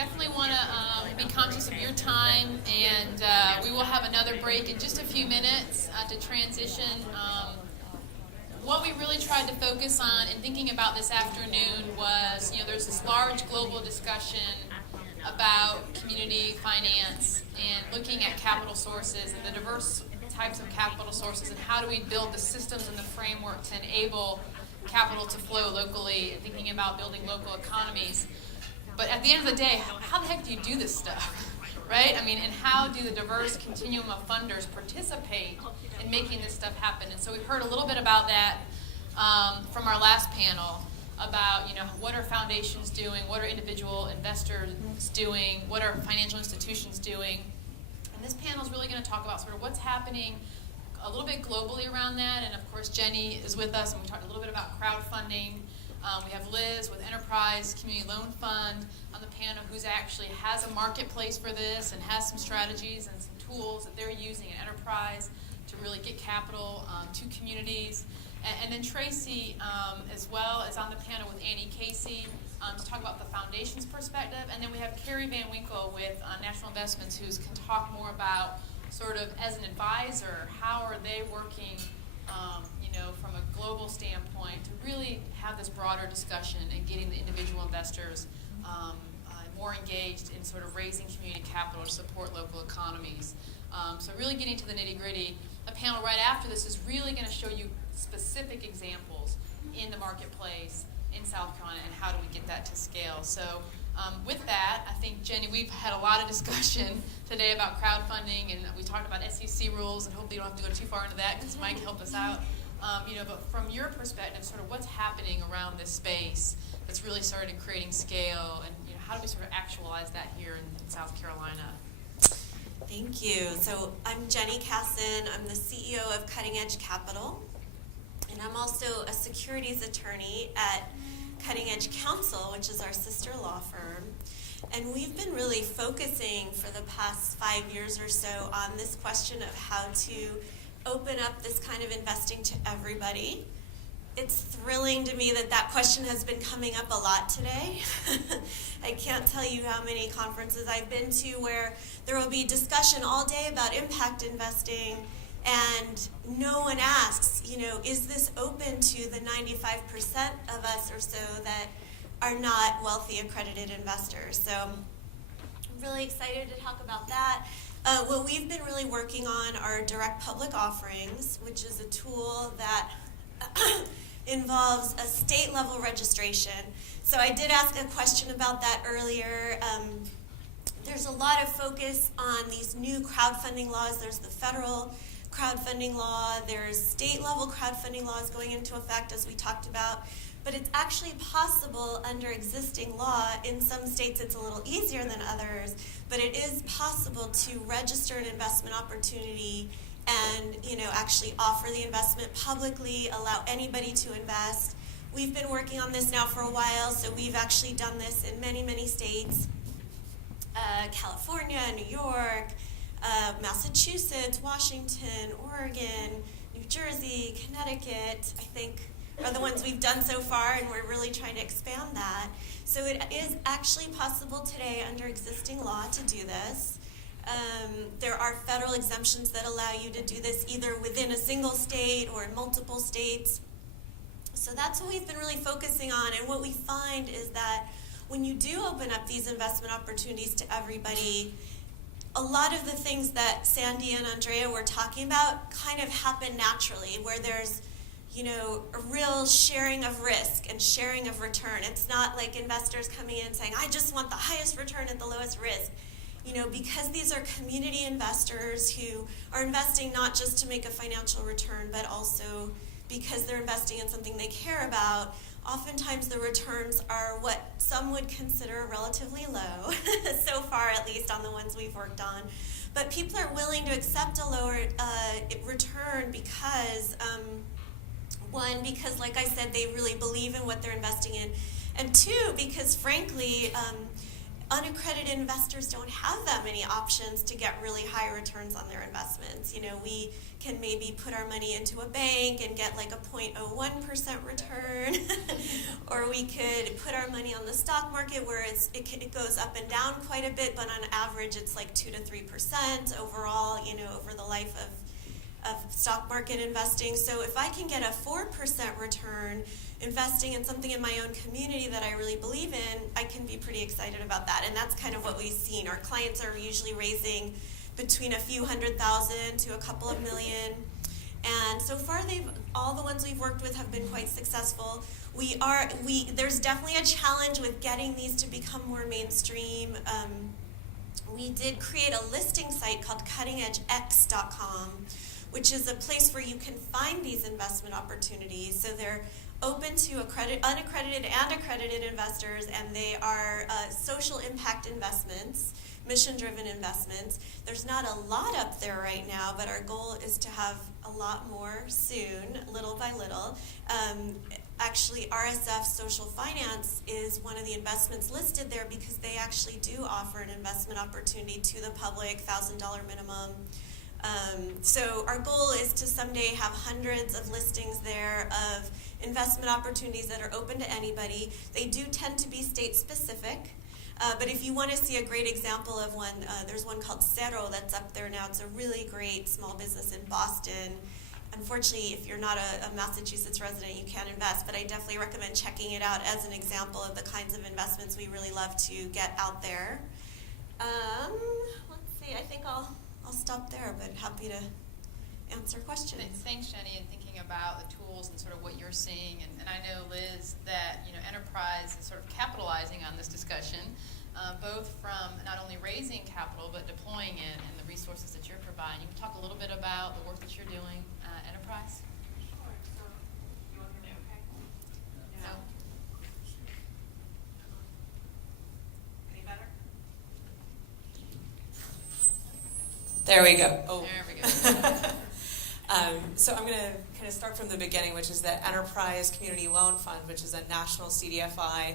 definitely want to be conscious of your time, and we will have another break in just a few minutes to transition. What we really tried to focus on in thinking about this afternoon was, there's this large global discussion about community finance and looking at capital sources and the diverse types of capital sources and how do we build the systems and the framework to enable capital to flow locally and thinking about building local economies. But at the end of the day, how the heck do you do this stuff, right? And how do the diverse continuum of funders participate in making this stuff happen? And so we heard a little bit about that from our last panel about, what are foundations doing, what are individual investors doing, what are financial institutions doing. And this panel is really going to talk about sort of what's happening a little bit globally around that. And of course, Jenny is with us, and we talked a little bit about crowdfunding. We have Liz with Enterprise Community Loan Fund on the panel, who's actually has a marketplace for this and has some strategies and some tools that they're using at Enterprise to really get capital to communities. And then Tracy, as well, is on the panel with Annie Casey to talk about the foundation's perspective. And then we have Carrie Van Winkle with National Investments, who can talk more about sort of as an advisor, how are they working from a global standpoint to really have this broader discussion and getting the individual investors more engaged in sort of raising community capital to support local economies. So really getting to the nitty-gritty. A panel right after this is really going to show you specific examples in the marketplace in South Carolina and how do we get that to scale. So with that, I think, Jenny, we've had a lot of discussion today about crowdfunding, and we talked about SEC rules, and hopefully you don't have to go too far into that because Mike helped us out. But from your perspective, sort of what's happening around this space that's really started creating scale, and how do we sort of actualize that here in South Carolina? Thank you. So I'm Jenny Kassan. I'm the CEO of Cutting Edge Capital, and I'm also a securities attorney at Cutting Edge Counsel, which is our sister law firm. And we've been really focusing for the past 5 years or so on this question of how to open up this kind of investing to everybody. It's thrilling to me that question has been coming up a lot today. I can't tell you how many conferences I've been to where there will be discussion all day about impact investing, and no one asks, is this open to the 95% of us or so that are not wealthy accredited investors? So I'm really excited to talk about that. What we've been really working on are direct public offerings, which is a tool that involves a state-level registration. So I did ask a question about that earlier. There's a lot of focus on these new crowdfunding laws. There's the federal crowdfunding law. There's state-level crowdfunding laws going into effect, as we talked about. But it's actually possible under existing law. In some states it's a little easier than others, but it is possible to register an investment opportunity and actually offer the investment publicly, allow anybody to invest. We've been working on this now for a while, so we've actually done this in many, many states. California, New York, Massachusetts, Washington, Oregon, New Jersey, Connecticut, I think are the ones we've done so far, and we're really trying to expand that. So it is actually possible today under existing law to do this. There are federal exemptions that allow you to do this either within a single state or in multiple states. So that's what we've been really focusing on, and what we find is that when you do open up these investment opportunities to everybody, a lot of the things that Sandy and Andrea were talking about kind of happen naturally, where there's a real sharing of risk and sharing of return. It's not like investors coming in and saying, I just want the highest return at the lowest risk. Because these are community investors who are investing not just to make a financial return, but also because they're investing in something they care about, oftentimes the returns are what some would consider relatively low, so far at least on the ones we've worked on. But people are willing to accept a lower return because, one, because like I said, they really believe in what they're investing in, and two, because frankly, unaccredited investors don't have that many options to get really high returns on their investments. We can maybe put our money into a bank and get like a 0.01% return, or or we could put our money on the stock market where it goes up and down quite a bit, but on average it's like 2 to 3% overall, over the life of stock market investing. So if I can get a 4% return investing in something in my own community that I really believe in, I can be pretty excited about that. And that's kind of what we've seen. Our clients are usually raising between a few $100,000 to a couple of million. And so far, all the ones we've worked with have been quite successful. There's definitely a challenge with getting these to become more mainstream. We did create a listing site called cuttingedgex.com, which is a place where you can find these investment opportunities. So they're open to unaccredited and accredited investors, and they are social impact investments, mission-driven investments. There's not a lot up there right now, but our goal is to have a lot more soon, little by little. Actually, RSF Social Finance is one of the investments listed there because they actually do offer an investment opportunity to the public, $1,000 minimum. So our goal is to someday have hundreds of listings there of investment opportunities that are open to anybody. They do tend to be state-specific. But if you want to see a great example of one, there's one called Cerro that's up there now. It's a really great small business in Boston. Unfortunately, if you're not a Massachusetts resident, you can't invest, but I definitely recommend checking it out as an example of the kinds of investments we really love to get out there. Let's see, I think I'll stop there, but happy to answer questions. Thanks, Jenny, and thinking about the tools and sort of what you're seeing. And I know, Liz, that enterprise is sort of capitalizing on this discussion, both from not only raising capital but deploying it and the resources that you're providing. You can talk a little bit about the work that you're doing, enterprise. Sure. So, you want to hear me okay? No. Any better? There we go. Oh. There we go. So I'm going to kind of start from the beginning, which is the Enterprise Community Loan Fund, which is a national CDFI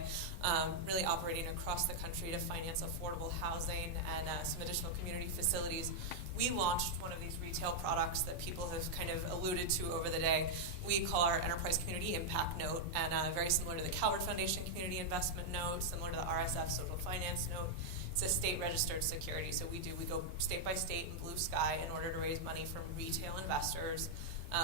really operating across the country to finance affordable housing and some additional community facilities. We launched one of these retail products that people have kind of alluded to over the day. We call our Enterprise Community Impact Note, and very similar to the Calvert Foundation Community Investment Note, similar to the RSF Social Finance Note. It's a state-registered security, so we go state by state in blue sky in order to raise money from retail investors.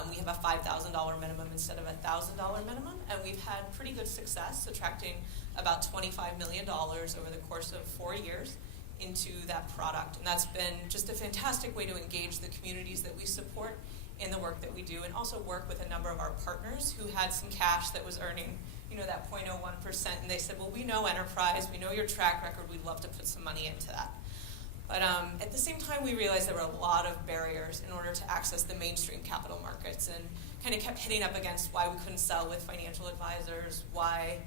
We have a $5,000 minimum instead of a $1,000 minimum, and we've had pretty good success attracting about $25 million over the course of 4 years into that product. And that's been just a fantastic way to engage the communities that we support in the work that we do, and also work with a number of our partners who had some cash that was earning that 0.01%, and they said, well, we know enterprise, we know your track record, we'd love to put some money into that. But at the same time, we realized there were a lot of barriers in order to access the mainstream capital markets, and kind of kept hitting up against why we couldn't sell with financial advisors, why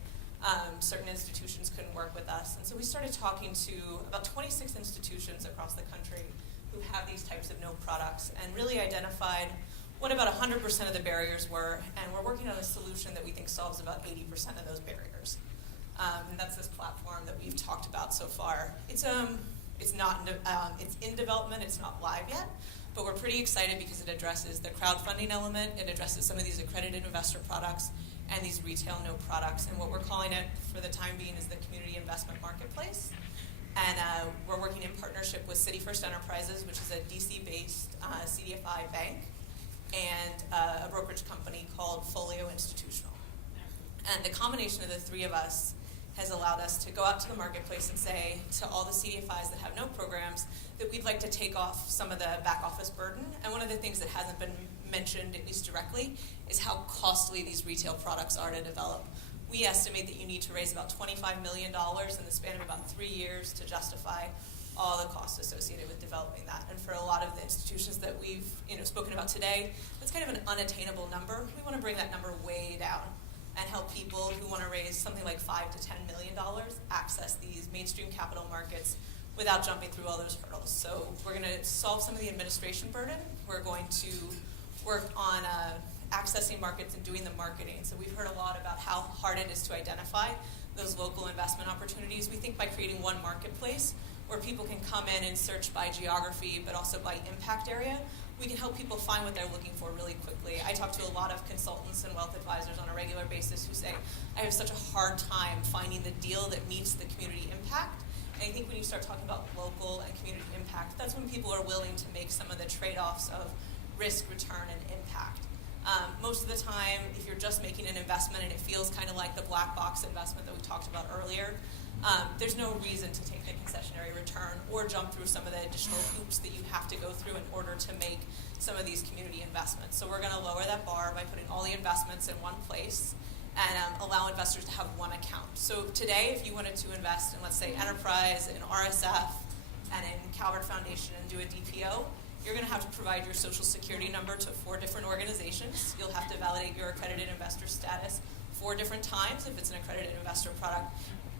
certain institutions couldn't work with us. And so we started talking to about 26 institutions across the country who have these types of note products, and really identified what about 100% of the barriers were, and we're working on a solution that we think solves about 80% of those barriers. And that's this platform that we've talked about so far. It's in development, it's not live yet, but we're pretty excited because it addresses the crowdfunding element, it addresses some of these accredited investor products, and these retail note products. And what we're calling it for the time being is the Community Investment Marketplace. And we're working in partnership with City First Enterprises, which is a DC-based CDFI bank, and a brokerage company called Folio Institutional. And the combination of the three of us has allowed us to go out to the marketplace and say to all the CDFIs that have no programs that we'd like to take off some of the back office burden. And one of the things that hasn't been mentioned, at least directly, is how costly these retail products are to develop. We estimate that you need to raise about $25 million in the span of about 3 years to justify all the costs associated with developing that. And for a lot of the institutions that we've spoken about today, that's kind of an unattainable number. We want to bring that number way down and help people who want to raise something like $5 to $10 million access these mainstream capital markets without jumping through all those hurdles. So we're going to solve some of the administration burden. We're going to work on accessing markets and doing the marketing. So we've heard a lot about how hard it is to identify those local investment opportunities. We think by creating one marketplace where people can come in and search by geography, but also by impact area, we can help people find what they're looking for really quickly. I talk to a lot of consultants and wealth advisors on a regular basis who say, I have such a hard time finding the deal that meets the community impact. And I think when you start talking about local and community impact, that's when people are willing to make some of the trade-offs of risk, return, and impact. Most of the time, if you're just making an investment and it feels kind of like the black box investment that we talked about earlier, there's no reason to take the concessionary return or jump through some of the additional hoops that you have to go through in order to make some of these community investments. So we're going to lower that bar by putting all the investments in one place and allow investors to have one account. So today, if you wanted to invest in, let's say, Enterprise, in RSF, and in Calvert Foundation and do a DPO, you're going to have to provide your social security number to 4 different organizations. You'll have to validate your accredited investor status 4 different times if it's an accredited investor product.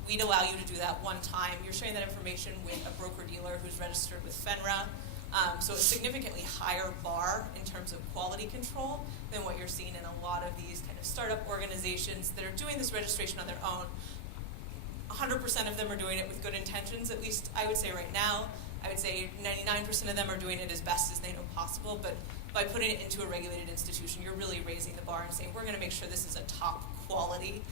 We'd allow you to do that one time. You're sharing that information with a broker-dealer who's registered with FINRA. So it's a significantly higher bar in terms of quality control than what you're seeing in a lot of these kind of startup organizations that are doing this registration on their own. 100% of them are doing it with good intentions, at least I would say right now. I would say 99% of them are doing it as best as they know possible, but by putting it into a regulated institution, you're really raising the bar and saying, we're going to make sure this is a top quality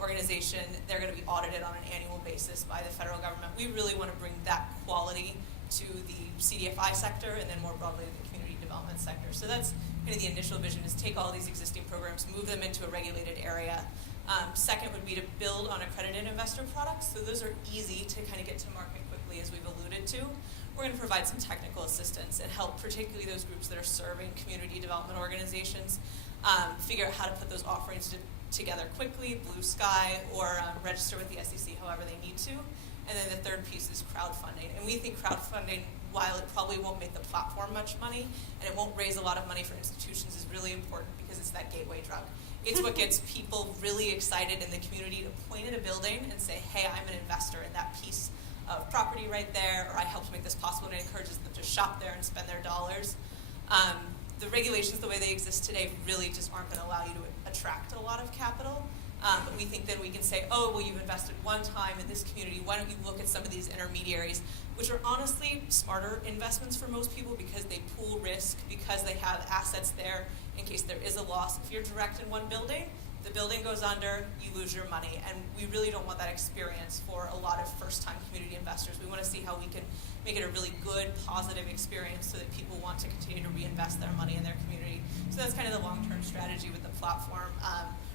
organization. They're going to be audited on an annual basis by the federal government. We really want to bring that quality to the CDFI sector and then more broadly the community development sector. So that's kind of the initial vision, is take all these existing programs, move them into a regulated area. Second would be to build on accredited investor products. So those are easy to kind of get to market quickly, as we've alluded to. We're going to provide some technical assistance and help particularly those groups that are serving community development organizations figure out how to put those offerings together quickly, blue sky, or register with the SEC however they need to. And then the third piece is crowdfunding. And we think crowdfunding, while it probably won't make the platform much money and it won't raise a lot of money for institutions, is really important because it's that gateway drug. It's what gets people really excited in the community to point at a building and say, hey, I'm an investor in that piece of property right there, or I helped make this possible, and it encourages them to shop there and spend their dollars. The regulations, the way they exist today, really just aren't going to allow you to attract a lot of capital. But we think then we can say, oh, well, you've invested one time in this community. Why don't you look at some of these intermediaries, which are honestly smarter investments for most people because they pool risk, because they have assets there in case there is a loss. If you're direct in one building, the building goes under, you lose your money. And we really don't want that experience for a lot of first-time community investors. We want to see how we can make it a really good, positive experience so that people want to continue to reinvest their money in their community. So that's kind of the long-term strategy with the platform.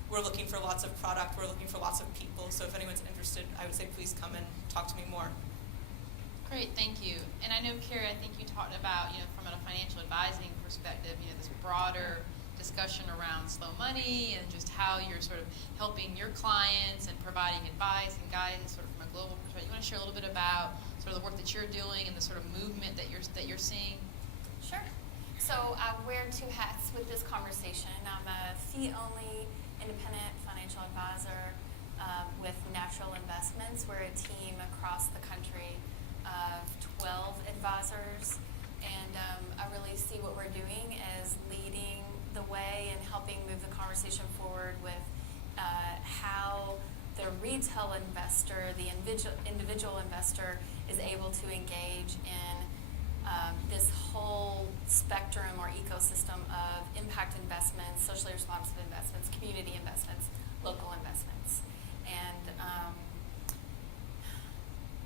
We're looking for lots of product. We're looking for lots of people. So if anyone's interested, I would say please come and talk to me more. Great, thank you. And I know, Carrie, I think you talked about, from a financial advising perspective, this broader discussion around slow money and just how you're sort of helping your clients and providing advice and guidance sort of from a global perspective. You want to share a little bit about sort of the work that you're doing and the sort of movement that you're seeing? Sure. So I wear 2 hats with this conversation. I'm a fee-only independent financial advisor with Natural Investments. We're a team across the country of 12 advisors, and I really see what we're doing as leading the way and helping move the conversation forward with how the retail investor, the individual investor, is able to engage in this whole spectrum or ecosystem of impact investments, socially responsible investments, community investments, local investments. And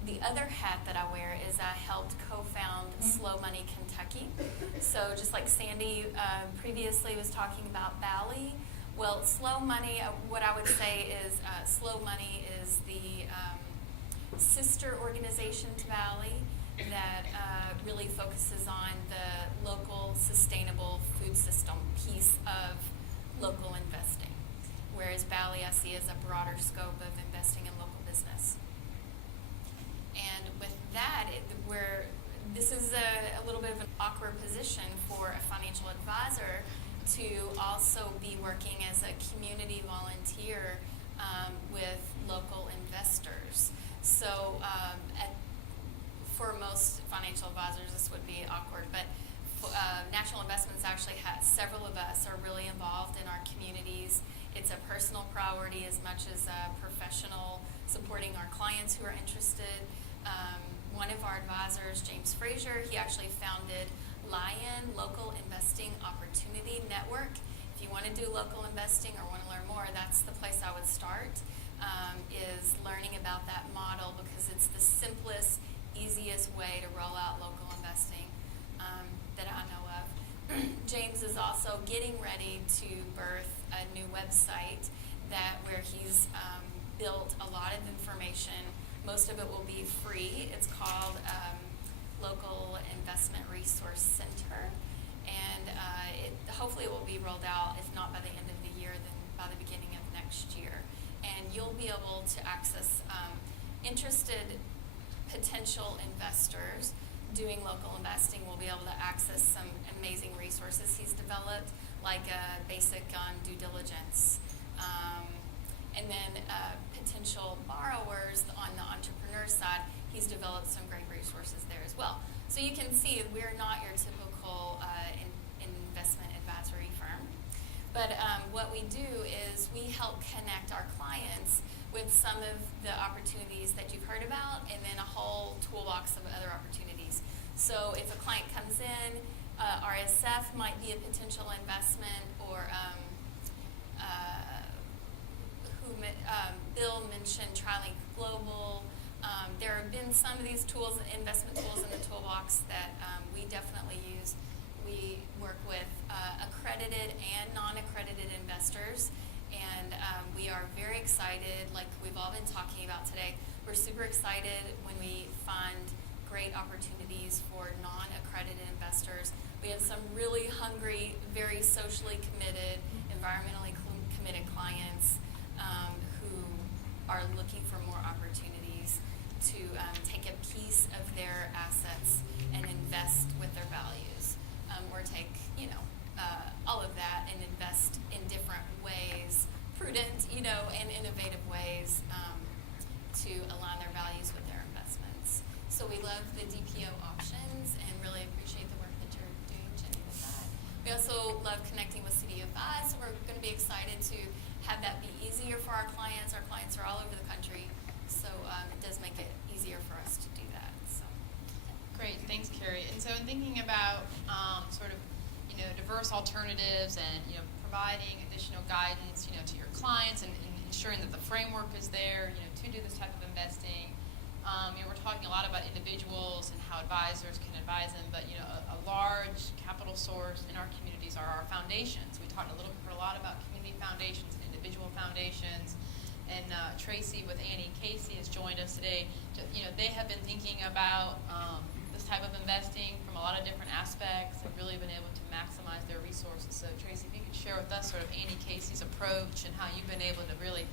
the other hat that I wear is I helped co-found Slow Money Kentucky. So just like Sandy previously was talking about Bally, well, Slow Money, what I would say is Slow Money is the sister organization to Bally that really focuses on the local sustainable food system piece of local investing, whereas Bally I see as a broader scope of investing in local business. And with that, this is a little bit of an awkward position for a financial advisor to also be working as a community volunteer with local investors. So for most financial advisors, this would be awkward, but Natural Investments actually has several of us are really involved in our communities. It's a personal priority as much as a professional, supporting our clients who are interested. One of our advisors, James Frazier, he actually founded LION, Local Investing Opportunity Network. If you want to do local investing or want to learn more, that's the place I would start, is learning about that model, because it's the simplest, easiest way to roll out local investing that I know of. James is also getting ready to birth a new website where he's built a lot of information. Most of it will be free. It's called Local Investment Resource Center, and hopefully it will be rolled out, if not by the end of the year, then by the beginning of next year. And you'll be able to access interested potential investors doing local investing will be able to access some amazing resources he's developed, like a basic on due diligence. And then potential borrowers on the entrepreneur side, he's developed some great resources there as well. So you can see we're not your typical investment advisory firm. But what we do is we help connect our clients with some of the opportunities that you've heard about, and then a whole toolbox of other opportunities. So if a client comes in, RSF might be a potential investment, or Bill mentioned TriLink Global. There have been some of these tools, investment tools in the toolbox that we definitely use. We work with accredited and non-accredited investors, and we are very excited, like we've all been talking about today. We're super excited when we find great opportunities for non-accredited investors. We have some really hungry, very socially committed, environmentally committed clients who are looking for more opportunities to take a piece of their assets and invest with their values, or take, all of that and invest in different ways, prudent, and innovative ways to align their values with their investments. So we love the DPO options and really appreciate the work that you're doing, Jenny, with that. We also love connecting with CDFI, so we're going to be excited to have that be easier for our clients. Our clients are all over the country, so it does make it easier for us to do that. So. Great, thanks, Carrie. And so in thinking about diverse alternatives and providing additional guidance to your clients, and ensuring that the framework is there to do this type of investing. We're talking a lot about individuals and how advisors can advise them, but a large capital source in our communities are our foundations. We talked a lot about community foundations and individual foundations, and Tracy with Annie Casey has joined us today. They have been thinking about this type of investing from a lot of different aspects and really been able to maximize their resources. So Tracy, if you could share with us sort of Annie Casey's approach and how you've been able to really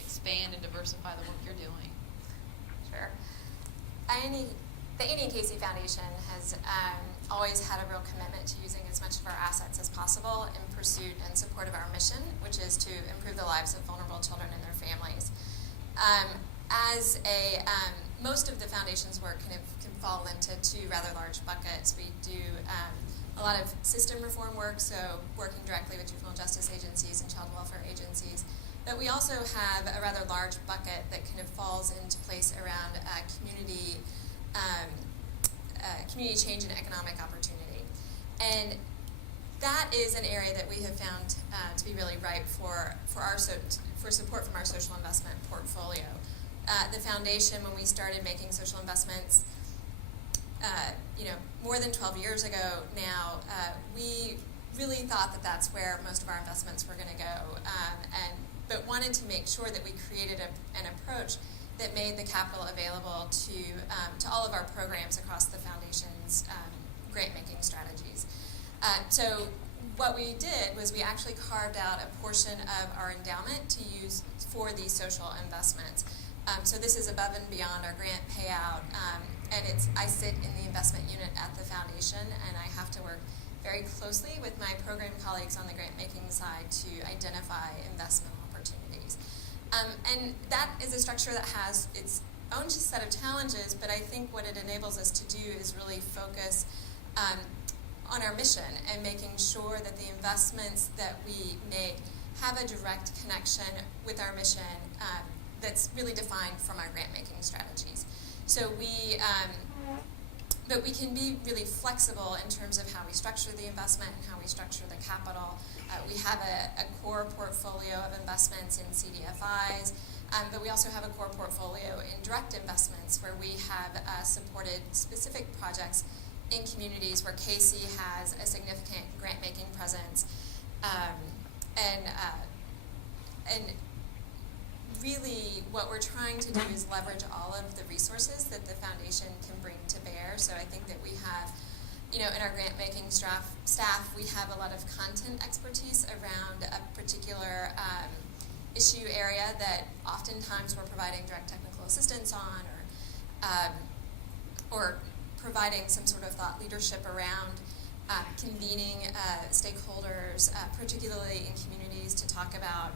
expand and diversify the work you're doing. Sure. The Annie and Casey Foundation has always had a real commitment to using as much of our assets as possible in pursuit and support of our mission, which is to improve the lives of vulnerable children and their families. Most of the foundation's work can fall into two rather large buckets. We do a lot of system reform work, so working directly with juvenile justice agencies and child welfare agencies. But we also have a rather large bucket that kind of falls into place around community change and economic opportunity. And that is an area that we have found to be really ripe for support from our social investment portfolio. The foundation, when we started making social investments, more than 12 years ago now, we really thought that that's where most of our investments were going to go, but wanted to make sure that we created an approach that made the capital available to all of our programs across the foundation's grant-making strategies. So what we did was we actually carved out a portion of our endowment to use for these social investments. So this is above and beyond our grant payout, and I sit in the investment unit at the foundation, and I have to work very closely with my program colleagues on the grant-making side to identify investment opportunities. And that is a structure that has its own set of challenges, but I think what it enables us to do is really focus on our mission and making sure that the investments that we make have a direct connection with our mission that's really defined from our grant-making strategies. So but we can be really flexible in terms of how we structure the investment and how we structure the capital. We have a core portfolio of investments in CDFIs, but we also have a core portfolio in direct investments where we have supported specific projects in communities where Casey has a significant grant-making presence. And really what we're trying to do is leverage all of the resources that the foundation can bring to bear. So I think that we have, in our grant-making staff, we have a lot of content expertise around a particular issue area that oftentimes we're providing direct technical assistance on, or providing some sort of thought leadership around convening stakeholders, particularly in communities, to talk about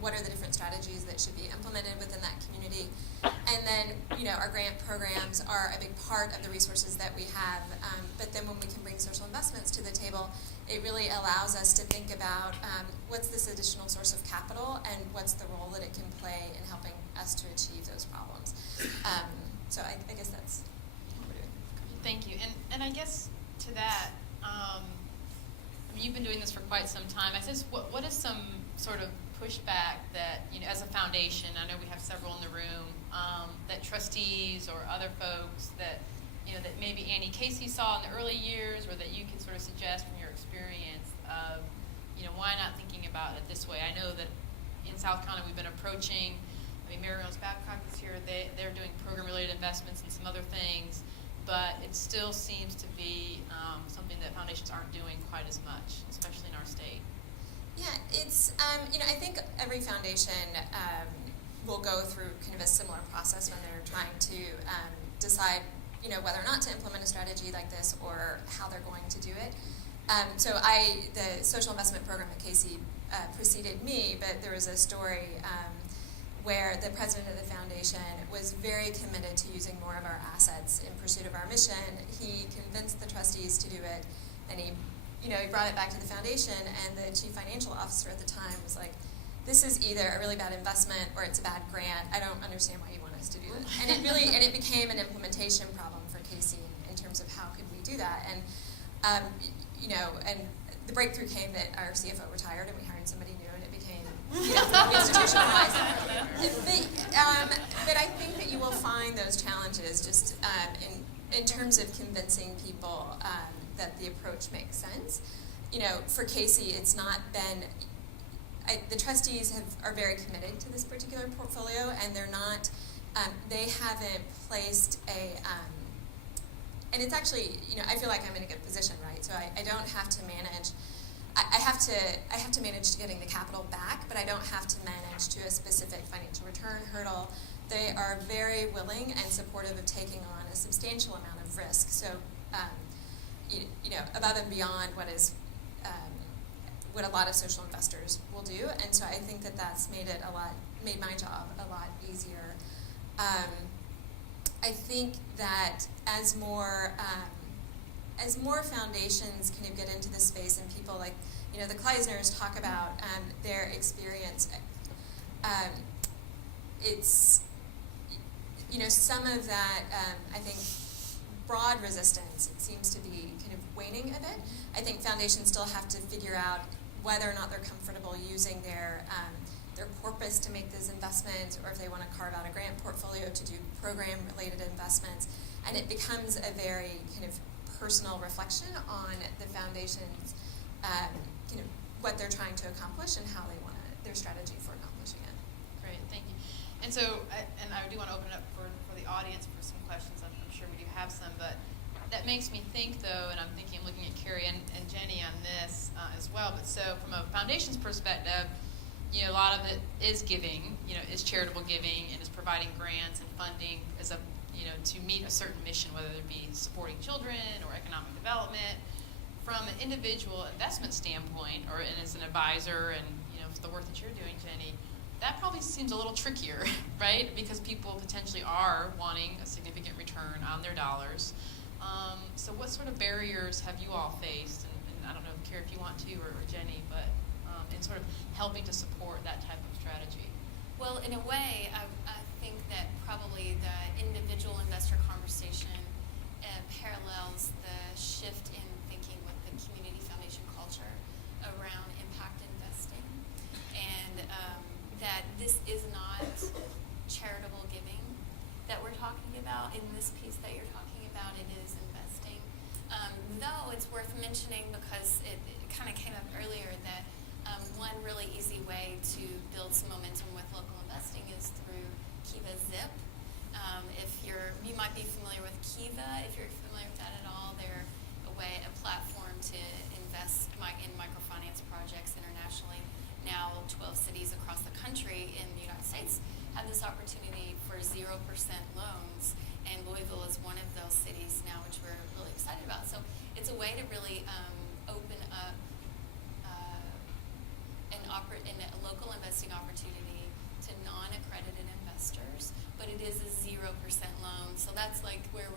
what are the different strategies that should be implemented within that community. And then, our grant programs are a big part of the resources that we have. But then when we can bring social investments to the table, it really allows us to think about what's this additional source of capital and what's the role that it can play in helping us to achieve those problems. So I guess that's what we're doing. Thank you. And I guess to that, you've been doing this for quite some time. I guess what is some sort of pushback that, as a foundation, I know we have several in the room, that trustees or other folks that, that maybe Annie Casey saw in the early years, or that you can sort of suggest from your experience of, why not thinking about it this way? I know that in South Carolina we've been approaching, Mary Rose Babcock is here, they're doing program-related investments and some other things, but it still seems to be something that foundations aren't doing quite as much, especially in our state. Yeah, it's, I think every foundation will go through kind of a similar process when they're trying to decide, whether or not to implement a strategy like this or how they're going to do it. So the social investment program at Casey preceded me, but there was a story where the president of the foundation was very committed to using more of our assets in pursuit of our mission. He convinced the trustees to do it, and he brought it back to the foundation, and the chief financial officer at the time was like, this is either a really bad investment or it's a bad grant. I don't understand why you want us to do this. And it became an implementation problem for Casey in terms of how could we do that. And, and the breakthrough came that our CFO retired and we hired somebody new, and it became institutionalized. But I think that you will find those challenges just in terms of convincing people that the approach makes sense. For Casey, it's not been. The trustees are very committed to this particular portfolio, and they're not. They haven't placed and it's actually, I feel like I'm in a good position, right? So I don't have to manage. I have to manage getting the capital back, but I don't have to manage to a specific financial return hurdle. They are very willing and supportive of taking on a substantial amount of risk. So, above and beyond what a lot of social investors will do. And so I think that that's made my job a lot easier. I think that as more foundations kind of get into this space, and people like, the Kleisners talk about their experience, it's, some of that, I think, broad resistance seems to be kind of waning a bit. I think foundations still have to figure out whether or not they're comfortable using their corpus to make those investments, or if they want to carve out a grant portfolio to do program-related investments. And it becomes a very kind of personal reflection on the foundation's, what they're trying to accomplish and how they want their strategy for accomplishing it. Great, thank you. And so, and I do want to open it up for the audience for some questions. I'm sure we do have some, but that makes me think, though, and I'm looking at Carrie and Jenny on this as well. But so, from a foundation's perspective, a lot of it is giving, is charitable giving, and is providing grants and funding as a, to meet a certain mission, whether it be supporting children or economic development. From an individual investment standpoint, and as an advisor, and the work that you're doing, Jenny, that probably seems a little trickier, right? Because people potentially are wanting a significant return on their dollars. So what sort of barriers have you all faced? And I don't know, Carrie, if you want to, or Jenny, but in sort of helping to support that type of strategy. Well, in a way, I think that probably the individual investor conversation parallels the shift in thinking with the community foundation culture around impact investing, and that this is not charitable giving that we're talking about in this piece that you're talking about. It is investing. Though it's worth mentioning, because it kind of came up earlier, that one really easy way to build some momentum with local investing is through Kiva Zip. You might be familiar with Kiva. If you're familiar with that at all, they're a platform to invest in microfinance projects internationally. Now 12 cities across the country in the United States have this opportunity for 0% loans, and Louisville is one of those cities now, which we're really excited about. So it's a way to really open up a local investing opportunity to non-accredited investors, but it is a 0% loan. So that's like where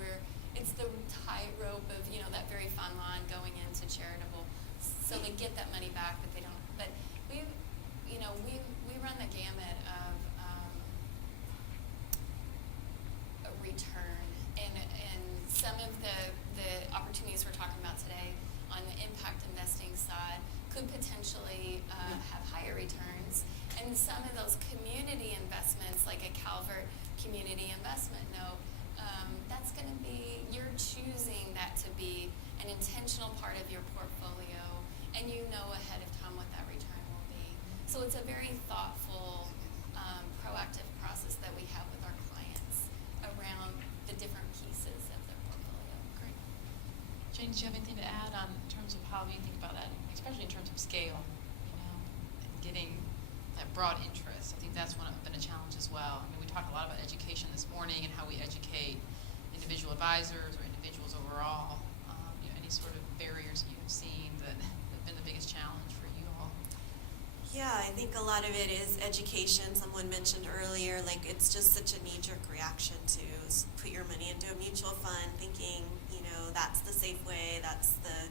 it's the tightrope of, that very fine line going into charitable. So they get that money back, but they don't. But we run the gamut of a return, and some of the opportunities we're talking about today on the impact investing side could potentially have higher returns. And some of those community investments, like a Calvert community investment note, that's going to be, you're choosing that to be an intentional part of your portfolio, and you know ahead of time what that return will be. So it's a very thoughtful, proactive process that we have with our clients around the different pieces of their portfolio. Great. Jane, do you have anything to add on in terms of how you think about that, especially in terms of scale, and getting that broad interest? I think that's been a challenge as well. I mean, we talked a lot about education this morning and how we educate individual advisors or individuals overall. Any sort of barriers that you've seen that have been the biggest challenge for you all? Yeah, I think a lot of it is education. Someone mentioned earlier, like, it's just such a knee-jerk reaction to put your money into a mutual fund thinking, that's the safe way, that's the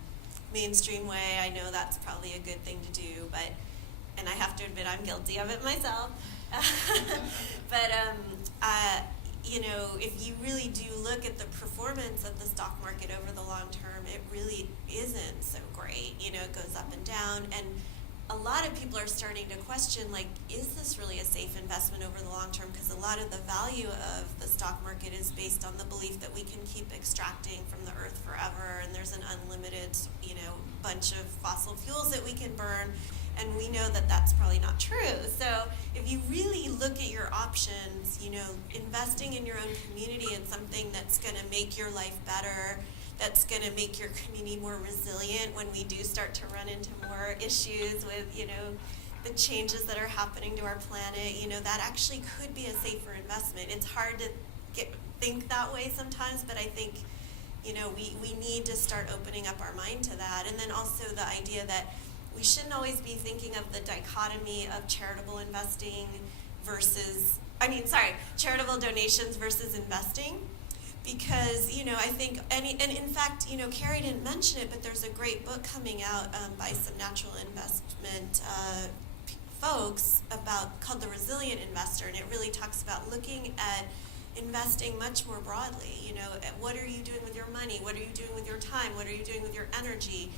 mainstream way. I know that's probably a good thing to do, and I have to admit I'm guilty of it myself. But if you really do look at the performance of the stock market over the long term, it really isn't so great. It goes up and down, and a lot of people are starting to question, like, is this really a safe investment over the long term? Because a lot of the value of the stock market is based on the belief that we can keep extracting from the earth forever, and there's an unlimited, bunch of fossil fuels that we can burn, and we know that that's probably not true. So if you really look at your options, investing in your own community in something that's going to make your life better, that's going to make your community more resilient when we do start to run into more issues with, the changes that are happening to our planet, that actually could be a safer investment. It's hard to think that way sometimes, but I think, we need to start opening up our mind to that. And then also the idea that we shouldn't always be thinking of the dichotomy of charitable charitable donations versus investing. Because, I think, and in fact, Carrie didn't mention it, but there's a great book coming out by some natural investment folks called The Resilient Investor, and it really talks about looking at investing much more broadly. At what are you doing with your money? What are you doing with your time? What are you doing with your energy?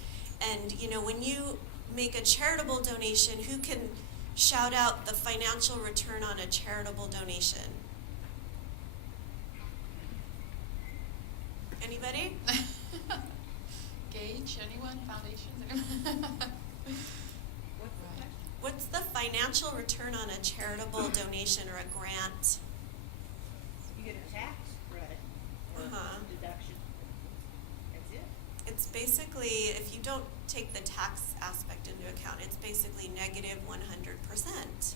And, when you make a charitable donation, who can shout out the financial return on a charitable donation? Anybody? Gage, anyone? Foundation? What's the financial return on a charitable donation or a grant? You get a tax credit or deduction. That's it. It's basically, if you don't take the tax aspect into account, it's basically negative 100%.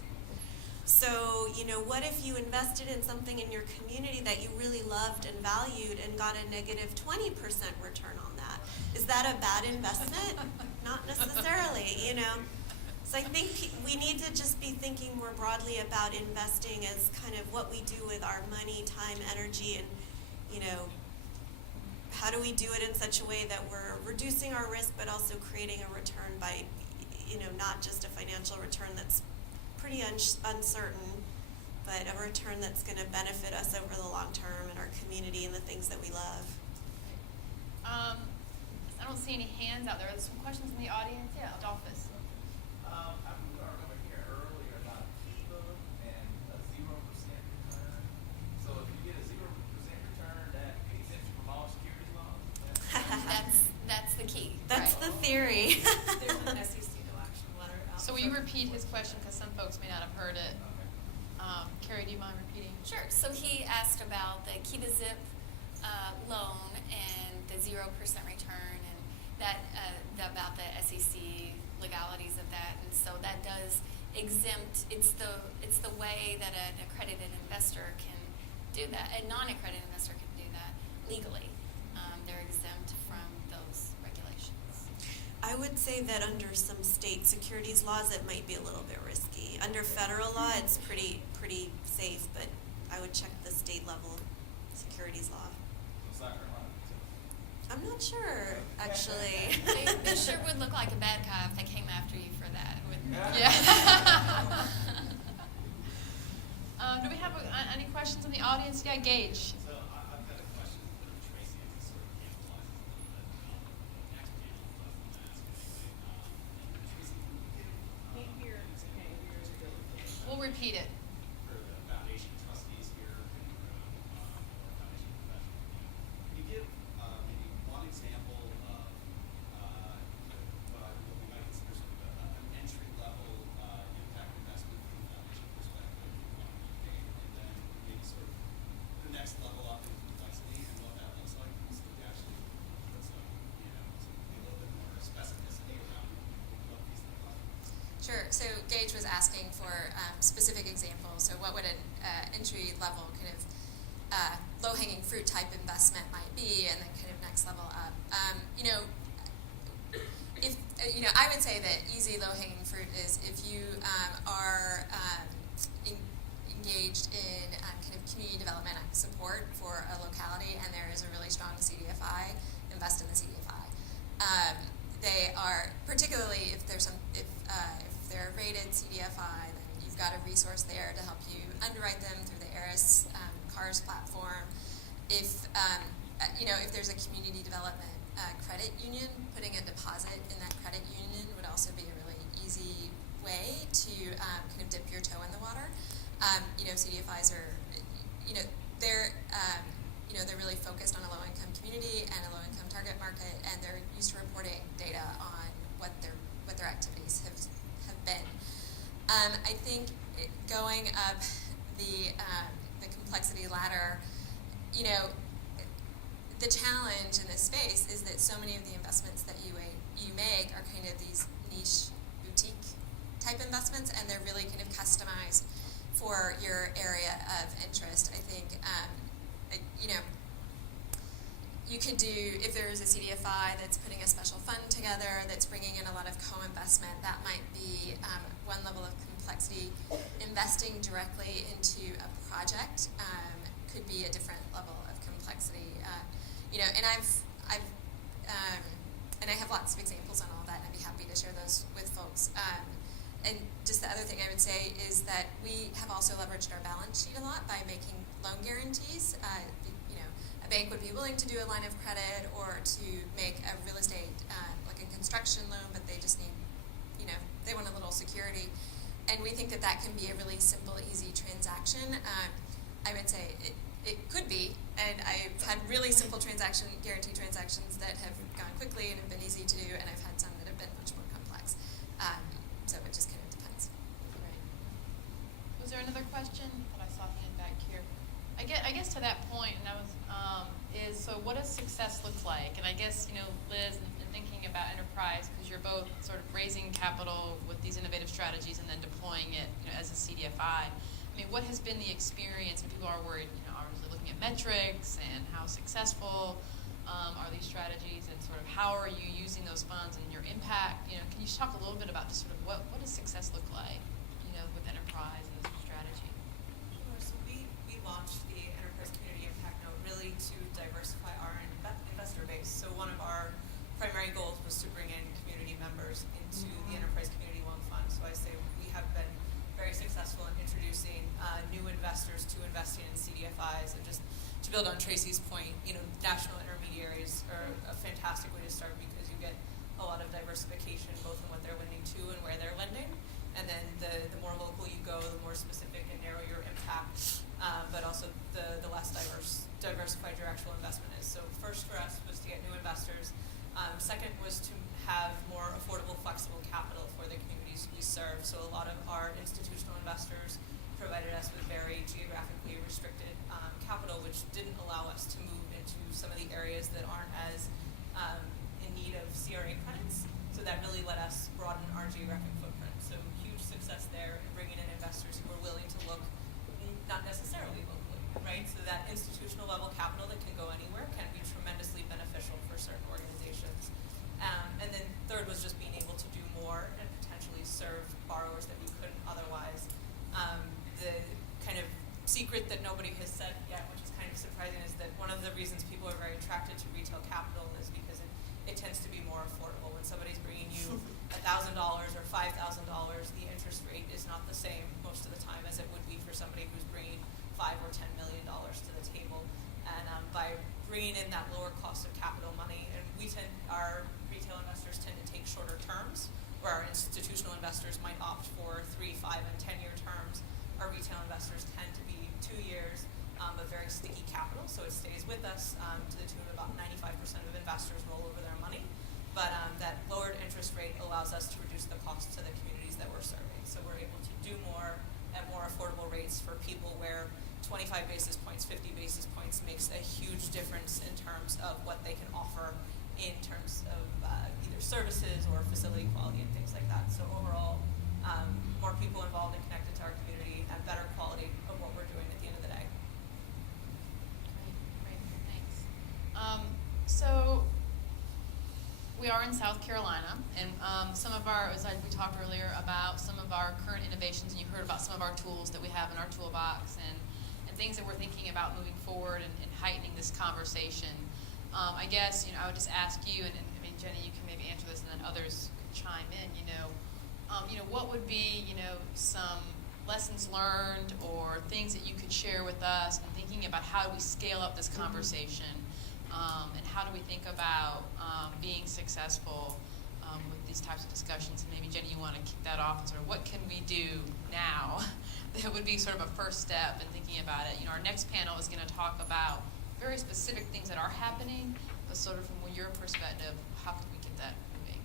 So, what if you invested in something in your community that you really loved and valued and got a negative 20% return on that? Is that a bad investment? Not necessarily, So I think we need to just be thinking more broadly about investing as kind of what we do with our money, time, energy, and, how do we do it in such a way that we're reducing our risk but also creating a return by, not just a financial return that's pretty uncertain, but a return that's going to benefit us over the long term and our community and the things that we love. I don't see any hands out there. Are there some questions in the audience? Yeah, Adolphus. I remember hearing earlier about Kiva and a 0% return. So if you get a 0% return, that exempts you from all securities laws? That's the key. That's right? the theory. There's an SEC no action letter out. So will you repeat his question because some folks may not have heard it? Carrie, do you mind repeating? Sure. So he asked about the Kiva Zip loan and the 0% return, and that about the SEC legalities of that. And so that does exempt. It's the way that an accredited investor can do that. A non-accredited investor can do that legally. They're exempt from those regulations. I would say that under some state securities laws, it might be a little bit risky. Under federal law, it's pretty safe, but I would check the state level securities law. South Carolina, too. I'm not sure, actually. They sure would look like a bad guy if they came after you for that. Yeah. Do we have any questions in the audience? Yeah, Gage. So I've got a question for Tracy. It sort of amplifies a little bit. Actually, I'm going to ask anyway. Tracy, can you give Can't hear. an example We'll repeat it. for the foundation trustees here or foundation professionals? Can you give maybe one example of what we might consider sort of an entry-level impact investment from the foundation perspective, and then maybe sort of the next level up in complexity and what that looks like, so we actually put some, a little bit more specificity around what these things are. Sure. So Gage was asking for specific examples. So what would an entry level kind of low-hanging fruit type investment might be, and then kind of next level up. If I would say that easy low-hanging fruit is if you are engaged in kind of community development support for a locality, and there is a really strong CDFI, invest in the CDFI. They are, particularly if they're a rated CDFI, then you've got a resource there to help you underwrite them through the ARIS CARS platform. If there's a community development credit union, putting a deposit in that credit union would also be a really easy way to kind of dip your toe in the water. CDFIs are, they're really focused on a low-income community and a low-income target market, and they're used to reporting data on what their activities have been. I think going up the complexity ladder, the challenge in this space is that so many of the investments that you make are kind of these niche boutique type investments, and they're really kind of customized for your area of interest. I think, you could do, if there is a CDFI that's putting a special fund together that's bringing in a lot of co-investment, that might be one level of complexity. Investing directly into a project could be a different level of complexity. And I have lots of examples on all that, and I'd be happy to share those with folks. And just the other thing I would say is that we have also leveraged our balance sheet a lot by making loan guarantees. A bank would be willing to do a line of credit or to make a real estate, like a construction loan, but they just need, they want a little security. And we think that can be a really simple, easy transaction. I would say it could be, and I've had really simple guarantee transactions that have gone quickly and have been easy to do, and I've had some that have been much more complex. So it just kind of depends. Right. Was there another question? I saw a hand back here. I guess to that point, and that was so what does success look like? And I guess Liz, in thinking about enterprise, because you're both sort of raising capital with these innovative strategies and then deploying it, as a CDFI. I mean, what has been the experience? And people are worried, obviously looking at metrics and how successful are these strategies, and sort of how are you using those funds and your impact? Can you just talk a little bit about just sort of what does success look like, with enterprise and this strategy? Sure. So we launched the Enterprise Community Impact Note really to diversify our investor base. So one of our primary goals was to bring in community members into the Enterprise Community Loan Fund. So I say we have been very successful in introducing new investors to investing in CDFIs. And just to build on Tracy's point, national intermediaries are a fantastic way to start because you get a lot of diversification both in what they're lending to and where they're lending. And then the more local you go, the more specific and narrow your impact, but also the less diversified your actual investment is. So first for us was to get new investors. Second was to have more affordable, flexible capital for the communities we serve. So a lot of our institutional investors provided us with very geographically restricted capital, which didn't allow us to move into some of the areas that aren't as in need of CRA credits. So that really let us broaden our geographic footprint. So huge success there in bringing in investors who are willing to look not necessarily locally, right? So that institutional level capital that can go anywhere can be tremendously beneficial for certain organizations. And then third was just being able to do more and potentially serve borrowers that we couldn't otherwise. The kind of secret that nobody has said yet, which is kind of surprising, is that one of the reasons people are very attracted to retail capital is because it tends to be more affordable. When somebody's bringing you $1,000 or $5,000, the interest rate is not the same most of the time as it would be for somebody who's bringing $5 or $10 million to the table. And by bringing in that lower cost of capital money, and our retail investors tend to take shorter terms, where our institutional investors might opt for 3, 5, and 10-year terms. Our retail investors tend to be 2 years, but very sticky capital, so it stays with us to the tune of about 95% of investors roll over their money. But that lowered interest rate allows us to reduce the cost to the communities that we're serving. So we're able to do more at more affordable rates for people where 25 basis points, 50 basis points makes a huge difference in terms of what they can offer in terms of either services or facility quality and things like that. So overall, more people involved and connected to our community and better quality of what we're doing at the end of the day. Great, thanks. So we are in South Carolina, and some of our, as we talked earlier about some of our current innovations, and you heard about some of our tools that we have in our toolbox and things that we're thinking about moving forward and heightening this conversation. I guess, I would just ask you, and I mean, Jenny, you can maybe answer this, and then others could chime in, what would be, some lessons learned or things that you could share with us in thinking about how do we scale up this conversation, and how do we think about being successful with these types of discussions. And maybe, Jenny, you want to kick that off and sort of what can we do now that would be sort of a first step in thinking about it. Our next panel is going to talk about very specific things that are happening, but sort of from your perspective, how can we get that moving?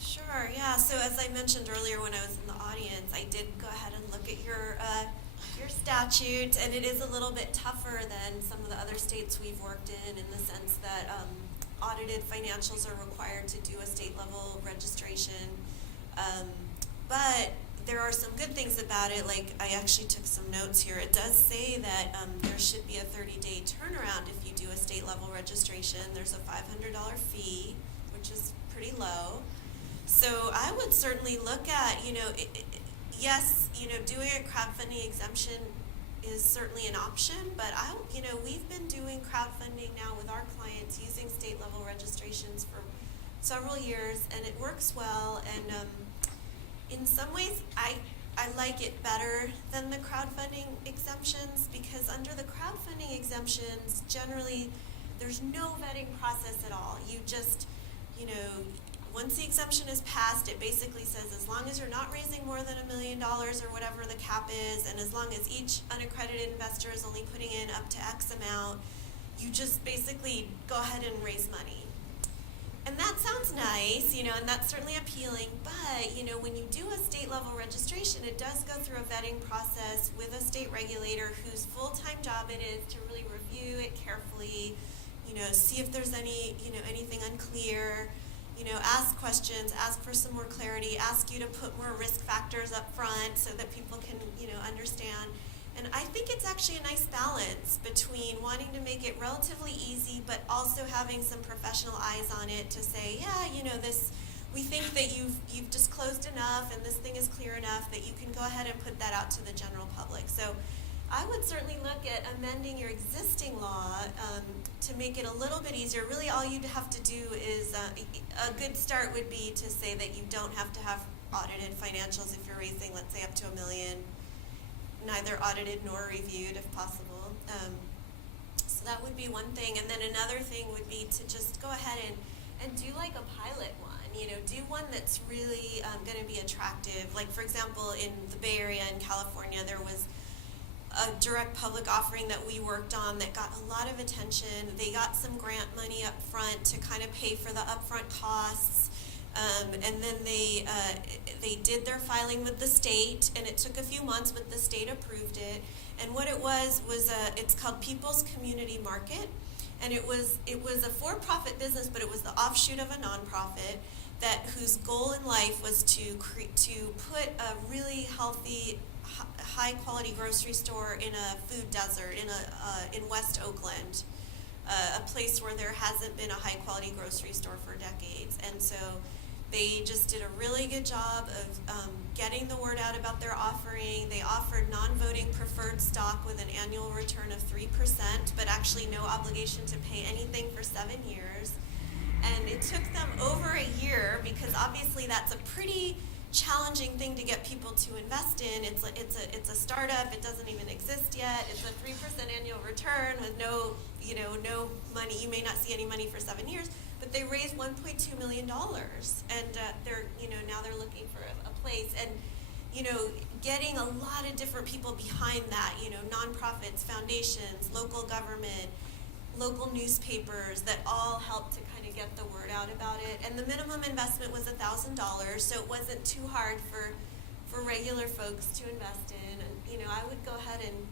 Sure, yeah. So as I mentioned earlier when I was in the audience, I did go ahead and look at your statute, and it is a little bit tougher than some of the other states we've worked in the sense that audited financials are required to do a state level registration. But there are some good things about it. Like, I actually took some notes here. It does say that there should be a 30-day turnaround if you do a state level registration. There's a $500 fee, which is pretty low. So I would certainly look at, yes, doing a crowdfunding exemption is certainly an option, but we've been doing crowdfunding now with our clients using state level registrations for several years, and it works well. And in some ways, I like it better than the crowdfunding exemptions, because under the crowdfunding exemptions, generally, there's no vetting process at all. You just, once the exemption is passed, it basically says as long as you're not raising more than $1 million or whatever the cap is, and as long as each unaccredited investor is only putting in up to X amount, you just basically go ahead and raise money. And that sounds nice, and that's certainly appealing, but, when you do a state level registration, it does go through a vetting process with a state regulator whose full-time job it is to really review it carefully, see if there's anything unclear, ask questions, ask for some more clarity, ask you to put more risk factors up front so that people can, understand. And I think it's actually a nice balance between wanting to make it relatively easy, but also having some professional eyes on it to say, yeah, we think that you've disclosed enough and this thing is clear enough that you can go ahead and put that out to the general public. So I would certainly look at amending your existing law to make it a little bit easier. Really, all you'd have to do is, a good start would be to say that you don't have to have audited financials if you're raising, let's say, up to $1 million. neither audited nor reviewed if possible. So that would be one thing. And then another thing would be to just go ahead and do like a pilot one. Do one that's really going to be attractive. Like, for example, in the Bay Area in California, there was a direct public offering that we worked on that got a lot of attention. They got some grant money up front to kind of pay for the upfront costs. And then they did their filing with the state, and it took a few months, but the state approved it. And what it was it's called People's Community Market, and it was a for-profit business, but it was the offshoot of a nonprofit whose goal in life was to put a really healthy, high-quality grocery store in a food desert in West Oakland, a place where there hasn't been a high-quality grocery store for decades. And so they just did a really good job of getting the word out about their offering. They offered non-voting preferred stock with an annual return of 3%, but actually no obligation to pay anything for 7 years. And it took them over a year, because obviously that's a pretty challenging thing to get people to invest in. It's a startup. It doesn't even exist yet. It's a 3% annual return with no money. You may not see any money for 7 years. But they raised $1.2 million, and now they're looking for a place, and getting a lot of different people behind that, nonprofits, foundations, local government, local newspapers that all helped to kind of get the word out about it. And the minimum investment was $1,000, so it wasn't too hard for regular folks to invest in. And I would go ahead and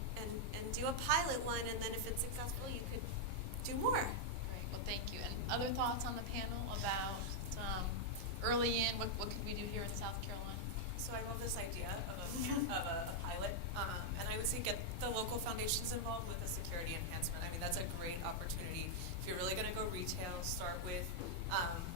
do a pilot one, and then if it's successful, you could do more. Well, thank you. And other thoughts on the panel about early in, what could we do here in South Carolina? So I love this idea of a pilot, and I would say get the local foundations involved with the security enhancement. I mean, that's a great opportunity. If you're really going to go retail, start with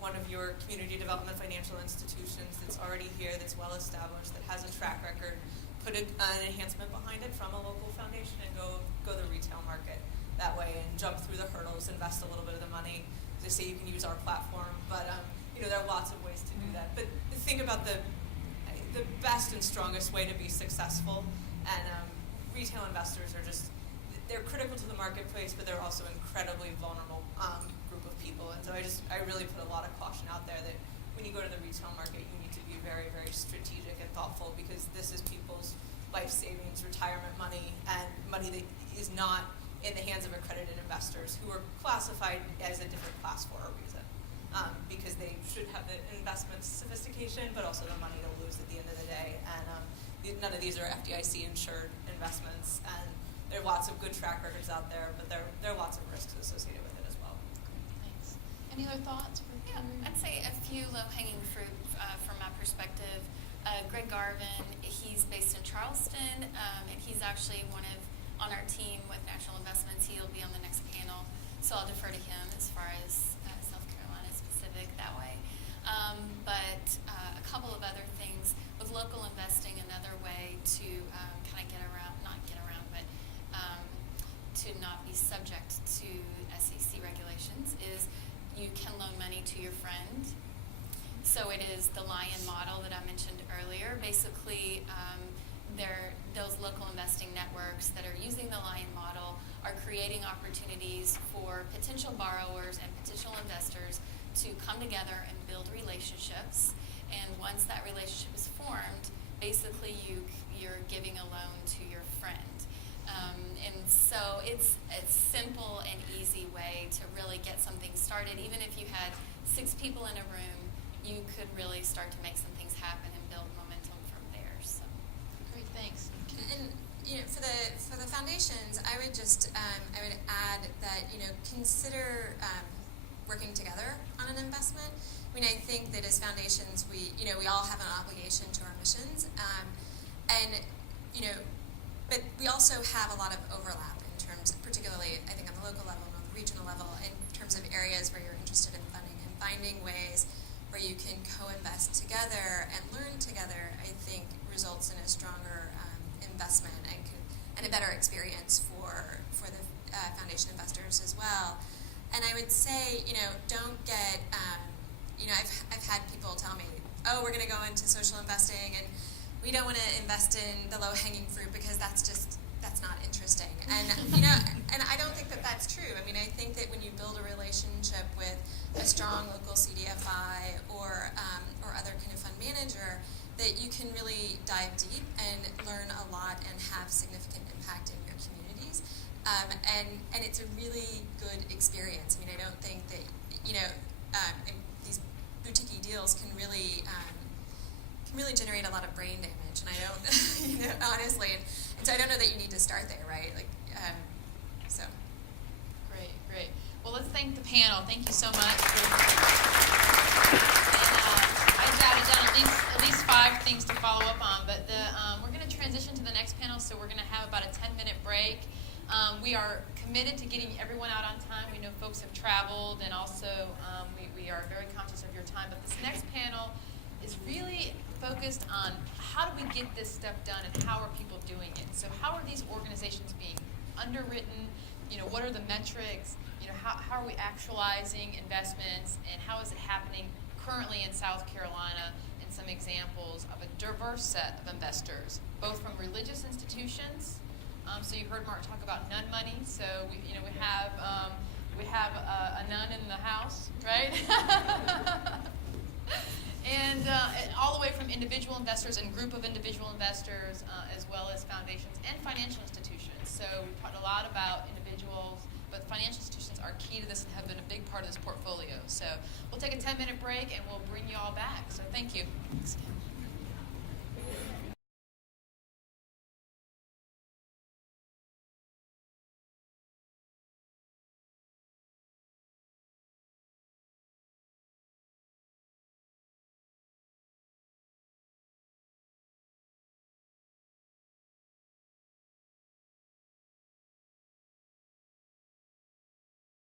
one of your community development financial institutions that's already here, that's well established, that has a track record. Put an enhancement behind it from a local foundation, and go the retail market that way, and jump through the hurdles, invest a little bit of the money. To say you can use our platform, but there are lots of ways to do that. But think about the best and strongest way to be successful, and retail investors they're critical to the marketplace, but they're also incredibly vulnerable group of people. And so I really put a lot of caution out there that when you go to the retail market, you need to be very, very strategic and thoughtful, because this is people's life savings, retirement money, and money that is not in the hands of accredited investors who are classified as a different class for a reason, because they should have the investment sophistication, but also the money to lose at the end of the day. And none of these are FDIC insured investments, and there are lots of good track records out there, but there are lots of risks associated with it as well. Thanks. Any other thoughts? Yeah, I'd say a few low-hanging fruit from my perspective. Greg Garvin, he's based in Charleston, and he's actually on our team with National Investments. He'll be on the next panel, so I'll defer to him as far as South Carolina specific that way. But a couple of other things with local investing, another way to kind of to not be subject to SEC regulations is you can loan money to your friend. So it is the Lion model that I mentioned earlier. Basically, those local investing networks that are using the Lion model are creating opportunities for potential borrowers and potential investors to come together and build relationships. And once that relationship is formed, basically you're giving a loan to your friend. And so it's a simple and easy way to really get something started. Even if you had 6 people in a room, you could really start to make some things happen and build momentum from there. So, great, thanks. And for the foundations, I would just I would add that consider working together on an investment. I mean, I think that as foundations, we all have an obligation to our missions, but we also have a lot of overlap in terms, particularly I think on the local level and on the regional level, in terms of areas where you're interested in funding, and finding ways where you can co-invest together and learn together, I think results in a stronger investment and a better experience for the foundation investors as well. And I would say, don't get, I've had people tell me, oh, we're going to go into social investing and we don't want to invest in the low-hanging fruit because that's not interesting. And and I don't think that that's true. I mean, I think that when you build a relationship with a strong local CDFI or other kind of fund manager, that you can really dive deep and learn a lot and have significant impact in your communities. And it's a really good experience. I mean, I don't think that these boutique deals can really generate a lot of brain damage. And I don't, honestly, and so I don't know that you need to start there, right? So. Great. Well, let's thank the panel. Thank you so much. I jotted down at least 5 things to follow up on, but we're going to transition to the next panel, so we're going to have about a 10-minute break. We are committed to getting everyone out on time. We know folks have traveled, and also we are very conscious of your time. But this next panel is really focused on how do we get this stuff done and how are people doing it. So how are these organizations being underwritten? What are the metrics? How are we actualizing investments, and how is it happening currently in South Carolina? And some examples of a diverse set of investors, both from religious institutions. So you heard Mark talk about nun money. So we have a nun in the house, right? And all the way from individual investors and group of individual investors, as well as foundations and financial institutions. So we've talked a lot about individuals, but financial institutions are key to this and have been a big part of this portfolio. So we'll take a 10-minute break and we'll bring you all back. So thank you.